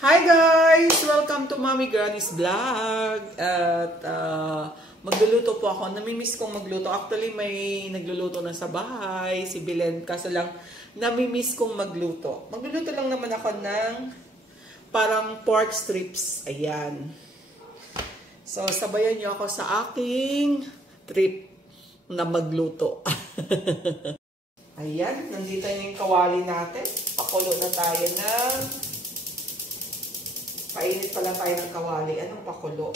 Hi guys! Welcome to Mommy Granny's Vlog. At magluluto po ako. Namimiss kong magluto. Actually, may nagluluto na sa bahay. Si Belen. Kaso lang, namimiss kong magluto. Magluluto lang naman ako ng parang pork strips. Ayan. So, sabayan niyo ako sa aking trip na magluto. Ayan. Nandito yung kawali natin. Pakulo na tayo ng... Painit pala tayo ng kawali. Anong pakulo?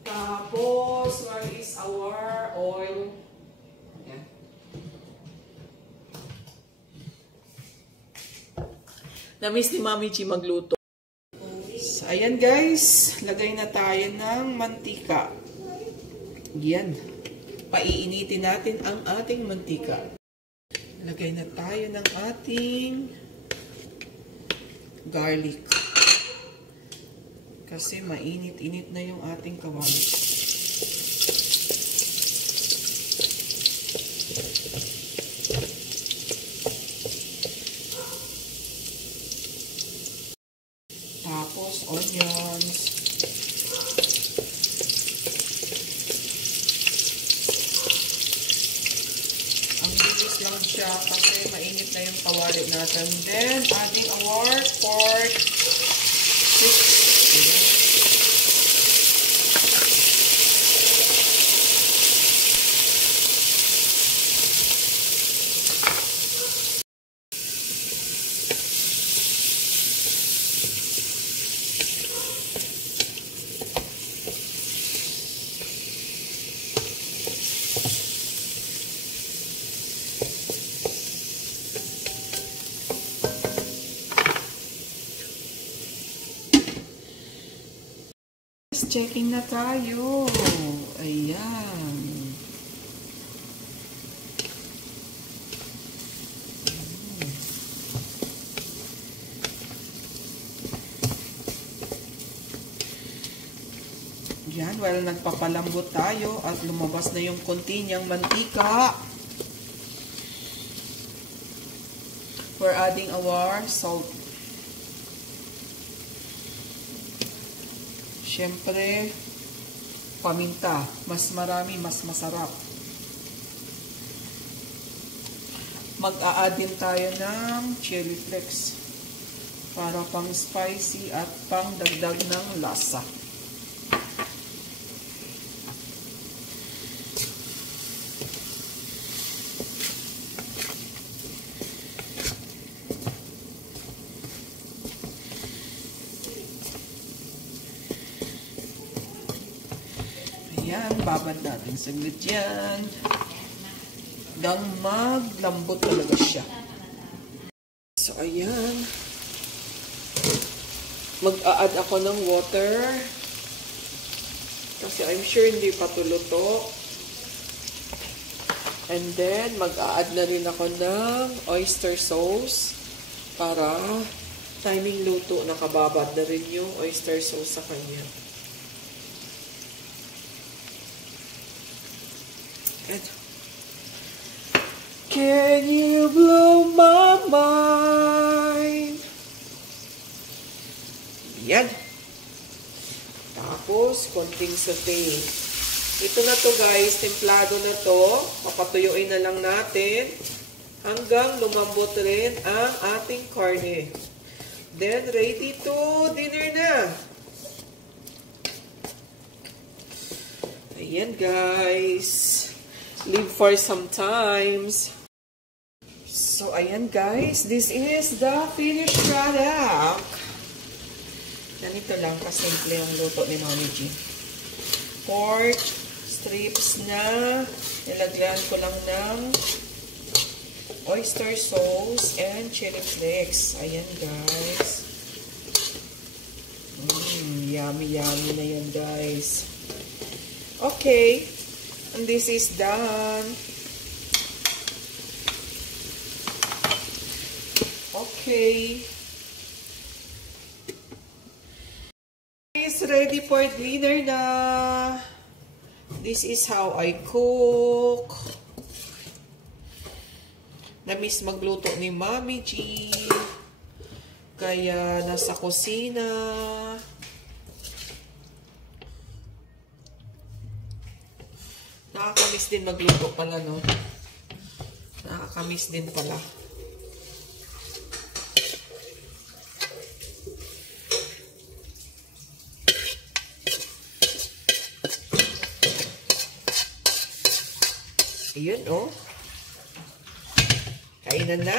Tapos, where is our oil? Ayan. Namiss ni Mami G magluto. So, ayan guys. Lagay na tayo ng mantika. Ayan. Paiinitin natin ang ating mantika. Lagay na tayo ng ating garlic. Kasi mainit-init na yung ating kawali. Tapos, onions. Ang bilis lang siya kasi mainit na yung kawali natin. Then, adding our pork strips. Checking na tayo. Ayan. Yan, well, nagpapalambot tayo at lumabas na yung konti niyang mantika. We're adding our salt. Siyempre, paminta. Mas marami, mas masarap. Mag-a-add din tayo ng chili flakes para pang spicy at pang dagdag ng lasa. Ayan, babad natin saglit yan. Hanggang maglambot talaga siya. So, ayan. Mag-a-add ako ng water. Kasi I'm sure hindi pa tuluto. And then, mag-a-add na rin ako ng oyster sauce. Para timing luto, nakababad na rin yung oyster sauce sa kanya. Can you blow my mind? Yan. Tapos, konting saute. Ito na to guys, templado na to. Papatuyuin na lang natin hanggang lumambot rin ang ating karne. Then, ready to dinner na. Ayan guys. Leave for some times. So, ayan guys. This is the finished product. Ganito lang kasimple yung luto ni Mami G. Pork strips na nilagyan ko lang ng oyster sauce and chili flakes. Ayan guys. Yummy, yummy na yan guys. Okay. And this is done. Okay. It's ready for dinner na. This is how I cook. Namiss magluto ni Mami G. Kaya nasa kusina. Nakakamiss din magluto pala, no? Nakakamiss din pala. Ayun, oh. Kainan na.